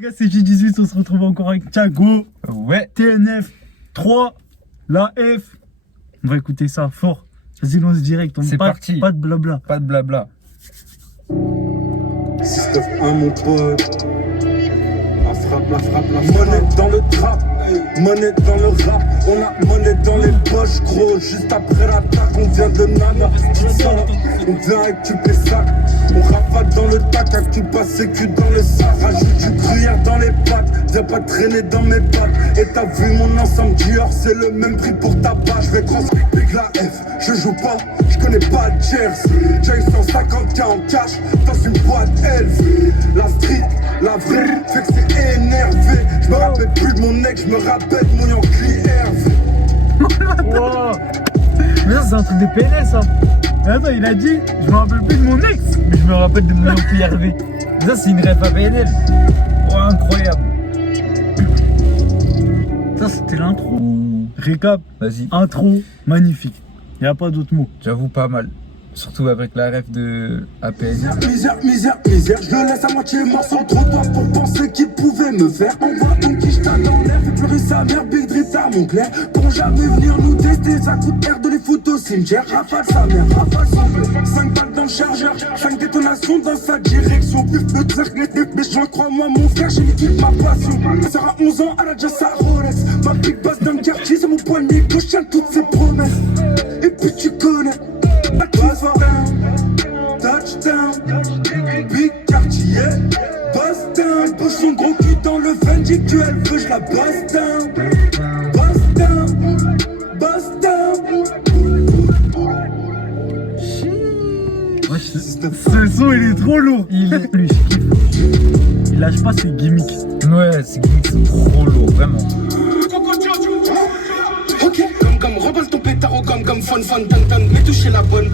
Les gars, c'est J18, on se retrouve encore avec Thiago. Ouais. TNF 3, la F. On va écouter ça fort. Vas-y, lance direct. C'est parti. Pas de blabla. Pas de blabla. Système 1 mon pote. La frappe, la frappe, la frappe. Monnaie dans le trap, monnaie dans le rap. On a monnaie dans les poches, gros. Juste après l'attaque, on vient de Nana. On vient avec tu tes sacs. On rafale dans le tac, tu passes sécu dans le sac. Rajoute du gruyère dans les pattes. Viens pas traîner dans mes pattes. Et t'as vu mon ensemble Dior, c'est le même prix pour ta page. Je vais transmettre la F, je joue pas, je connais pas le Jersey. J'ai 150K en cash dans une boîte elf. La street, la vraie, fait que c'est énervé. Je me rappelle plus de mon ex, je me rappelle de mon Yankee Hervé. Wow. Mais ça, c'est un truc de PNL, ça. Mais attends, il a dit, je me rappelle plus de mon ex, mais je me rappelle de mon oncle Hervé. Mais ça, c'est une rêve à PNL. Oh, incroyable. Ça, c'était l'intro. Récap. Vas-y. Intro, magnifique. Il n'y a pas d'autre mot. J'avoue, pas mal. Surtout avec la rêve de APN. Misère, misère, misère, je le laisse à moitié mort sur le trottoir pour penser qu'il pouvait me faire. On voit ton quiche dans l'air, fait pleurer sa mère, Big Drip à mon clair. Pour jamais venir nous tester, ça coûte air de les foutre au cimetière. Rafale sa mère, rafale son père. 5 balles dans le chargeur, 5 détonations dans sa direction. Puf, peut dire mais je crois-moi, mon frère, j'ai niqué ma passion. Ça sera 11 ans, elle a déjà sa Rolex. Ma big basse dans le quartier, c'est mon poignet gauche, tiens toutes ses promesses. Et puis tu connais. Touchdown, big quartier, bust down. Bouge son gros cul dans le Fendi, tu elle veut, je la bust down. Bust down, bust down. Ouais, ce son, il est trop lourd. Il est plus, je kiffe. Il lâche pas ses gimmicks. Ouais, c'est trop lourd, vraiment. Ok, comme remballe ton pétard au comme fun, tan, mais toucher la bonne.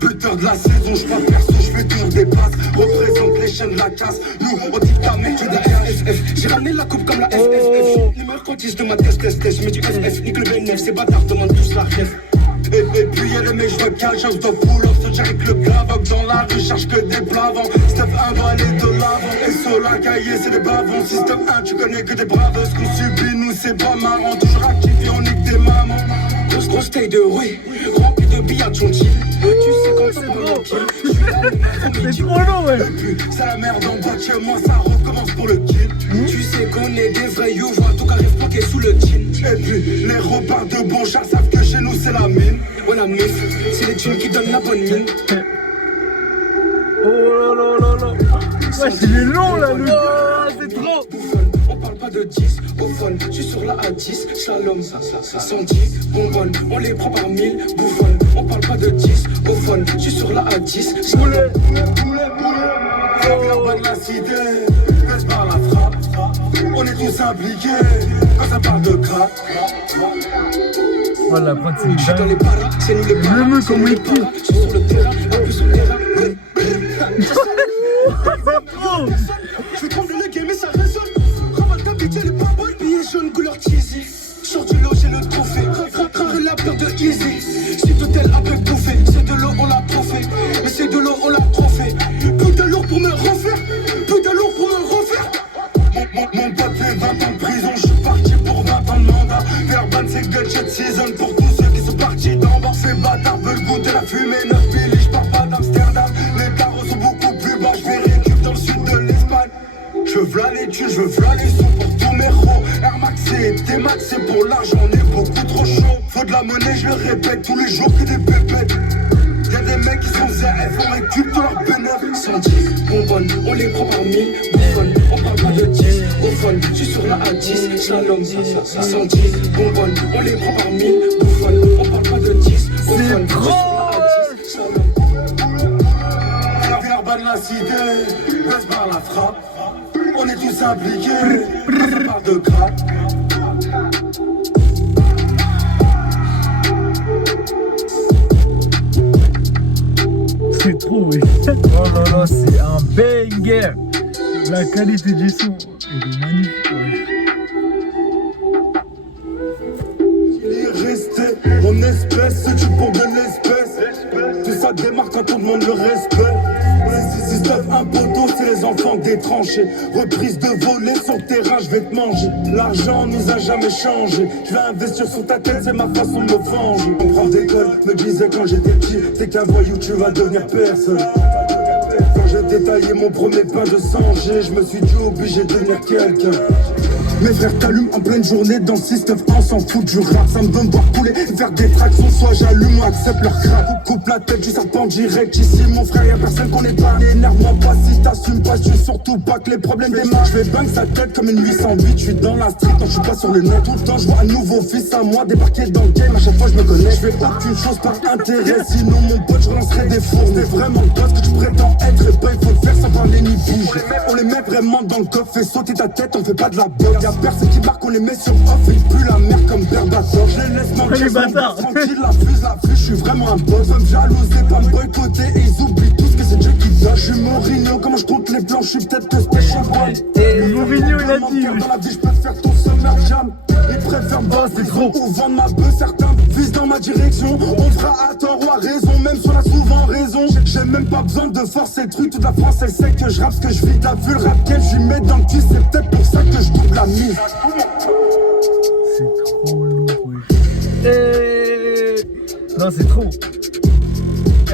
Buteur de la saison, je vois perso, je fais toujours des passes. Représente les chaînes de la casse. Nous, on dit ta mec, tu des RFF. J'ai ramené la coupe comme la FFF. Numéro 10 de ma test. Je mets du FF, nique le BNF, ces bâtards demandent tous la ref. Et puis y'a les mecs, je veux calme, je dois pull off, se avec le clavoc dans la rue, cherche que des plavants. Step 1 doit aller de l'avant, et Sola cahier, c'est des bavons. Système 1, tu connais que des braves, ce qu'on subit, nous c'est pas marrant. Toujours actif et on nique des mamans. Grosse taille de oui, rempli de billets chonchi. Tu sais quand c'est trop, c'est trop long, ouais. C'est la merde en bas de chez moi, ça recommence pour le kill. Tu sais qu'on est des vrais you, vois tout qu'arrive planqué sous le jean. Et puis les repas de bon char savent que chez nous c'est la mine. Ouais la mif, c'est les thunes qui donnent la bonne mine. Oh là là là là. Ouais, il est long là, le c'est trop. On parle pas de 10 au fun, je suis sur la A10, slalom, 110, bonbonne, on les prend par 1000, bouffonne. On parle pas de 10 au fun, je suis sur la A10, slalom. Poulet, de la cité, baisse par la frappe, on est tous impliqués, quand ça parle de crap. Voilà, prendre c'est Je suis dans les dingue. paras, c'est nous les paras. Même eux, comment ils Je suis sur le terrain, un peu sur le terrain. Oh. Je vais prendre le game et ça résonne. Raval ta bitch, elle est pas bonne. Billet jaune couleur cheesy. Sors du lot, j'ai le trophée. Rattrape la peur de Easy. Si tout elle a peu bouffé. C'est de l'eau, on l'a trop fait. Mais c'est de l'eau, on l'a trop fait. Plus de lourd pour me refaire. Plus de lourd pour me refaire. Mon pote fait 20 ans de prison. Je suis parti pour 20 ans de mandat. Verban, c'est gadget season pour tous ceux qui sont partis d'en bas. Ces bâtards veulent goûter la fumée. 9 billes, je pars pas d'Amsterdam. Les carreaux sont beaucoup plus bas. Je vais récup dans le sud de l'Espagne. Je veux les thunes, je veux les sous pour tous mes ros. Air Max et T-Max, c'est pour l'argent, on est beaucoup trop chaud. Faut de la monnaie, je le répète tous les jours que des pépettes. Y'a des mecs qui sont ZF, on récup dans leur bénéfice. 110, bonbonne, on les prend par 1000, bouffonne. On parle pas de 10, au fun, je suis sur la A10, slalom. 110, bonbonne, on les prend par 1000, bouffonne. On parle pas de 10, au fun, je suis sur la A10, slalom. Verba de la cité, baisse par la frappe. On est tous impliqués, ça parle de crap. C'est trop, oui. Oh là là, c'est un banger. La qualité du son, elle est magnifique, ouais. Il est resté en espèce, c'est du pour de l'espèce. Tout ça démarre quand on demande le respect. 6-9, un poteau, c'est les enfants des tranchées. Reprise de voler sur le terrain, je vais te manger. L'argent nous a jamais changé. Je vais investir sur ta tête, c'est ma façon de me venger. Mon prof d'école me disait quand j'étais petit, t'es qu'un voyou, tu vas devenir personne. Quand j'ai détaillé mon premier pain de sang, je me suis dit obligé de devenir quelqu'un. Mes frères t'allument en pleine journée dans le 6-9, on s'en fout du rap. Ça me veut me voir couler, faire des tractions, soit j'allume ou accepte leur crack. Coupe la tête du serpent direct ici, mon frère, y'a personne qu'on est pas. Énerve-moi pas si t'assumes pas, je suis surtout pas que les problèmes démarrent. Je vais bang sa tête comme une 808, je suis dans la street, quand je suis pas sur le net. Tout le temps je vois un nouveau fils à moi débarquer dans le game, à chaque fois je me connais. Je fais aucune chose par intérêt, sinon mon pote je relancerai des fours. T'es vraiment le boss que tu prétends être, et pas il faut le faire sans parler ni bouger. On les met vraiment dans le coffre, fais sauter ta tête, on fait pas de la botte. Y'a personne qui marque, on les met sur off, et ils puent la merde comme Berbatov. Je les laisse manger tranquille, la fuse, je suis vraiment un boss. Ils me jalouser, pas me boycotter, et ils oublient tout ce que c'est Dieu qui donne. Je suis Mourinho, comment je compte les blancs, je suis peut-être que special boy. Mourinho il a dit. Dans la vie, je peux te faire ton summer jam. Ils préfèrent bosser trop ou vendre ma bœuf. Certains visent dans ma direction. On fera à tort ou à raison, même si on a souvent raison. J'ai même pas besoin de forcer le truc. Toute la France elle sait que je rappe ce que je vis. T'as vu le rap qu'elle, je lui mets dans le cul. C'est peut-être pour ça que je double la mise. C'est trop lourd, wesh. Non, c'est trop.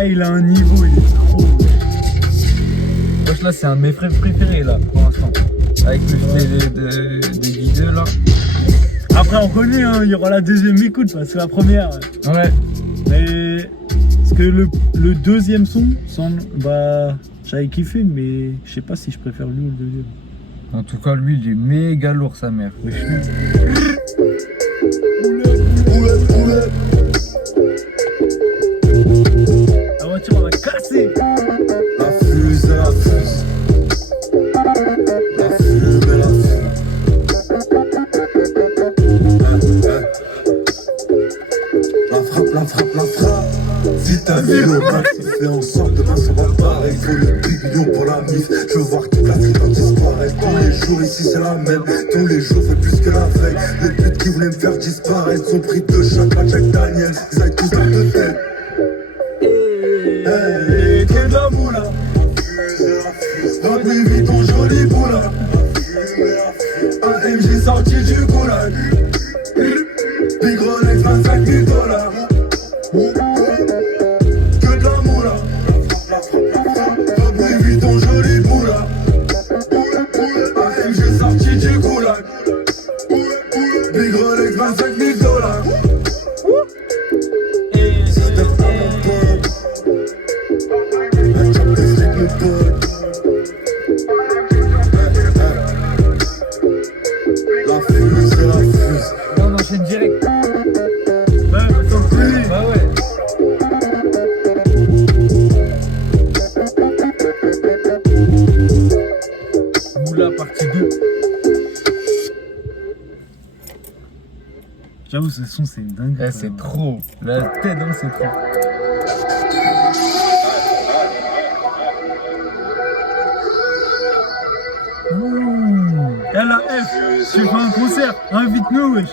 Il a un niveau, il est trop. Wesh, là, c'est un de mes frères préférés, là, pour l'instant. Avec le filet de Guideux, là. Après, on connaît, hein, il y aura la deuxième écoute, parce que la première. Ouais. Mais. Parce que le deuxième son, bah. J'avais kiffé, mais je sais pas si je préfère lui ou le deuxième. En tout cas, lui, il est méga lourd, sa mère. Wesh, la voiture, on va casser. La fuse, la fuse. La fuse, la fuse. La frappe, la frappe, la frappe. Si t'as vu le max, fais en sorte demain ça va pareil. Faut le biguillon pour la mif. Je veux voir toute la street en disparaître. Tous les jours ici c'est la même. Tous les jours fait plus que la veille. Les putes qui voulaient me faire disparaître sont pris de choc à Jack Daniels. Ils aillent tous dans le tête. Hey, que de la moula. Louis Vuitton joli boula. Un MJ sorti du goulag. Big Rolex 25 000 $. Que de la moula. Louis Vuitton joli boula. Un MJ sorti du goulag. Big Rolex 25 000 $. La fuse, la fuse. On enchaîne direct. Bah, attends, plus. Bah ouais. Moula partie 2. J'avoue, ce son, c'est une dingue. C'est trop. La tête, hein, c'est trop. LAF, tu fais un concert, invite-nous, wesh.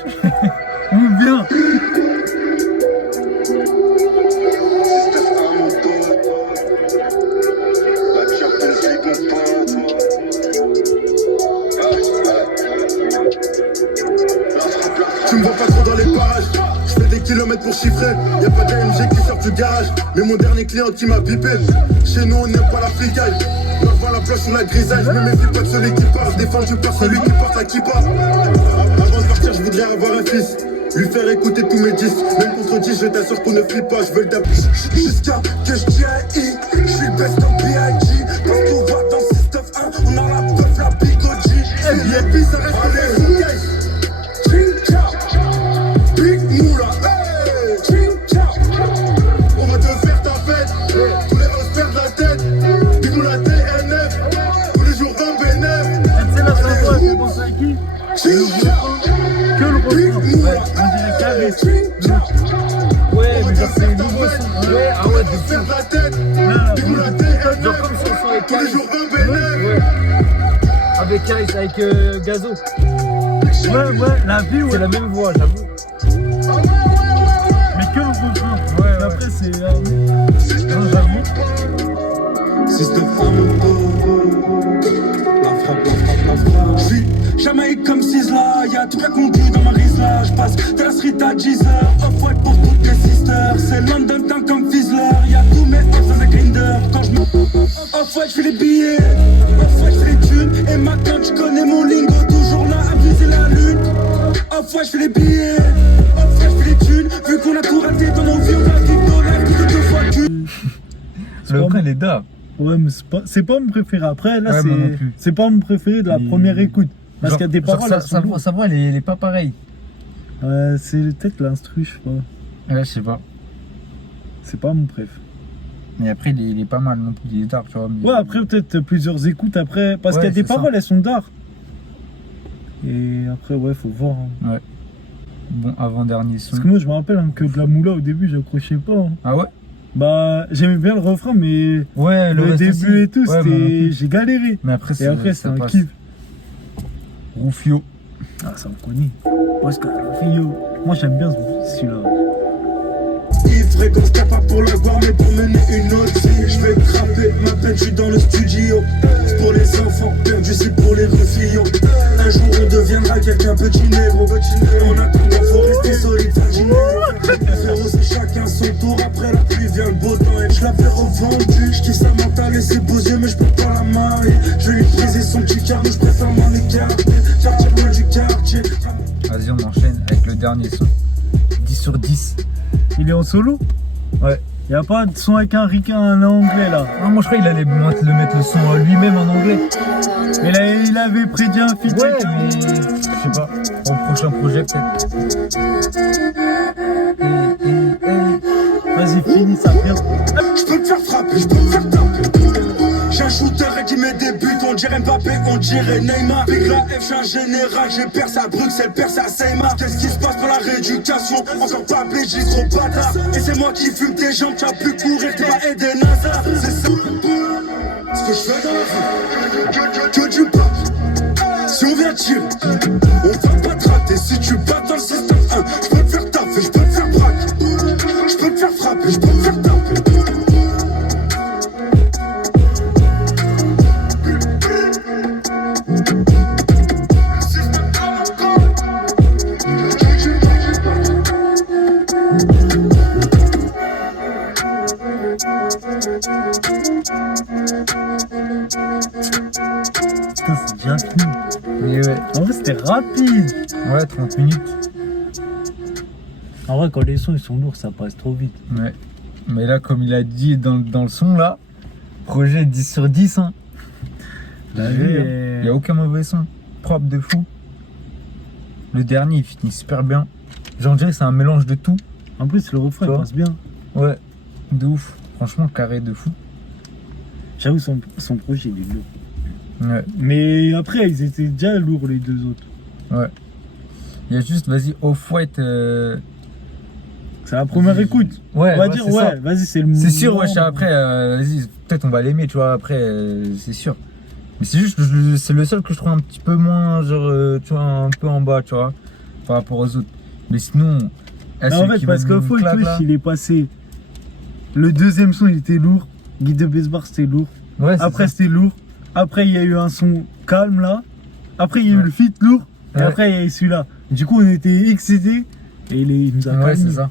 On vient. Tu me vois pas trop dans les parages. Je fais des kilomètres pour chiffrer. Y'a pas d'AMG qui sort du garage. Mais mon dernier client qui m'a bipé. Chez nous on n'aime pas la fricaille. Devant la plage sous la grisaille. Je me méfie pas de celui qui parle. Défendu par celui qui porte la kippa. Avant de partir je voudrais avoir un fils. Lui faire écouter tous mes disques. Même contre 10 je t'assure qu'on ne flippe pas. Je veux le dab jusqu'à que je tiens un I. Je suis best en B.I.G. Partout va dans 6-9-1. On a la peuf, la bigogie. VIP ça reste les rougailles. Big Moula, hey, on va te faire ta fête. Tous les os perdent la tête. Big Moula TNF. Tous les jours 20 bénéf. C'est la chanson, tu penses à qui? Que le refrain. Ouais, on dirait carré. Ouais, mais genre c'est un nouveau son. Ouais, ah ouais, de Faire la tête. Big Moula Genre TNF. comme son son avec Tous les Ice. jours 20 bénéf. Ouais. Avec Ice, avec Gazo. Ouais, la vie, ouais. C'est la même voix, j'avoue. Mais que le refrain. Ouais, après, c'est. Non, j'avoue. Système à mon dos. La frappe, la frappe, la frappe. J'vis Jamaïque comme Sizzla, y'a tout la concu dans ma Rizla. J'passe de la street à 10h, off-white pour toutes mes sisters. C'est London Town comme Fizzler, y'a tous mes offs dans un grinder. Quand j'me off-white, j'fais les billets, off-white, j'fais les thunes. Et maintenant tu connais mon lingo, toujours là à viser la lune. Off-white, j'fais les billets, off-white, j'fais les thunes. Vu qu'on a tout raté dans nos vies, on a dit nos rêves, plus de 2 fois qu'une. Le refrain, il est d'art. Ouais, mais c'est pas mon préféré. Après, là, Ouais, moi non plus. c'est pas mon préféré de la première écoute. Parce qu'il y a des paroles à sa voix, elle est pas pareille. c'est peut-être l'instru, je sais pas. Ouais, je sais pas. C'est pas mon préf. Mais après, il est pas mal non plus, il est d'art, tu vois. Mais... Ouais, après, peut-être plusieurs écoutes après. Parce Ouais, qu'il y a des c'est ça. paroles, elles sont d'art. Et après, ouais, faut voir. Hein. Ouais. Bon, avant-dernier son. Parce que moi, je me rappelle hein, que de la moula au début, j'accrochais pas. Hein. Ah ouais? Bah, j'aimais bien le refrain, mais Ouais, le reste début aussi. et tout, Ouais, moi non c'était. plus. J'ai galéré. Mais après, Et après, ça c'est un passe. kiff. Rufio. Ah, ça me connaît. Parce que Rio. Moi, j'aime bien celui-là. Ivré comme capable pour la gloire, mais pour mener une autre vie. Je vais craper ma peine, je suis dans le studio. C'est pour les enfants, perdu c'est pour les refillons. Un jour on deviendra quelqu'un petit négro. En attendant, faut rester solide, frérot, c'est chacun son tour. Après la pluie vient le beau temps. Et je l'avais revendu, je kiffe sa mentale et ses beaux yeux, mais je peux pas la marier. Je vais lui briser son petit cœur, mais je préfère m'en écarter. Sortir loin du quartier. Vas-y, on enchaîne avec le dernier son. 10 sur 10. Il est en solo? Ouais. Y'a pas de son avec un ricain en anglais là. Ah, moi je crois qu'il allait le mettre le son lui-même en anglais. Il avait prédit un feat. Ouais, mais je sais pas. Au prochain projet peut-être. Vas-y, finis ça, bien. Je peux te faire frapper, je peux te faire taper. J'ai un shooter et qui met des buts, on dirait Mbappé, on dirait Neymar. Big la F, j'suis un général, j'ai percé à Bruxelles, percé à Seymar. Qu'est-ce qui se passe pour la rééducation? Encore pas blé, j'ai trop bâtard. Et c'est moi qui fume tes jambes, tu as pu courir, t'es pas aidé NASA. C'est ça. Ce que je fais dans la vie, que du pape. Si on vient tirer, on va pas te rater. Si tu bats dans le système 1, je peux te faire taper, je peux te faire braquer. Je peux te faire frapper, je peux te faire taper. Putain, c'est bien fini. Et ouais. En vrai, c'était rapide. Ouais, 30 minutes. En vrai, quand les sons ils sont lourds, ça passe trop vite. Ouais. Mais là, comme il a dit dans le son là, projet 10 sur 10. Hein. La Il vie, n'y a aucun mauvais son. Propre de fou. Le dernier, il finit super bien. J'en dirais c'est un mélange de tout. En plus, le refrain Tu il vois passe bien. Ouais. De ouf. Franchement, carré de fou. J'avoue, son projet il est lourd. Ouais. Mais après, ils étaient déjà lourds les deux autres. Ouais. Il y a juste, vas-y, Off-White. C'est la première écoute. Ouais, On va ouais, dire, c'est ça. ouais, vas-y, c'est le C'est sûr, moment. ouais, après, vas-y, peut-être on va l'aimer, tu vois, après, c'est sûr. Mais c'est juste, c'est le seul que je trouve un petit peu moins, genre, tu vois, un peu en bas, tu vois, par rapport aux autres. Mais sinon, Mais en fait, parce qu'au fond, il est passé. Le deuxième son, il était lourd. Guide de Besbar, c'était lourd. Ouais, Après, c'était lourd. Après, il y a eu un son calme là. Après, il y a eu le feat lourd. Et Ouais. après, il y a eu celui-là. Du coup, on était excédés. Et il nous a ouais, calmés. c'est ça.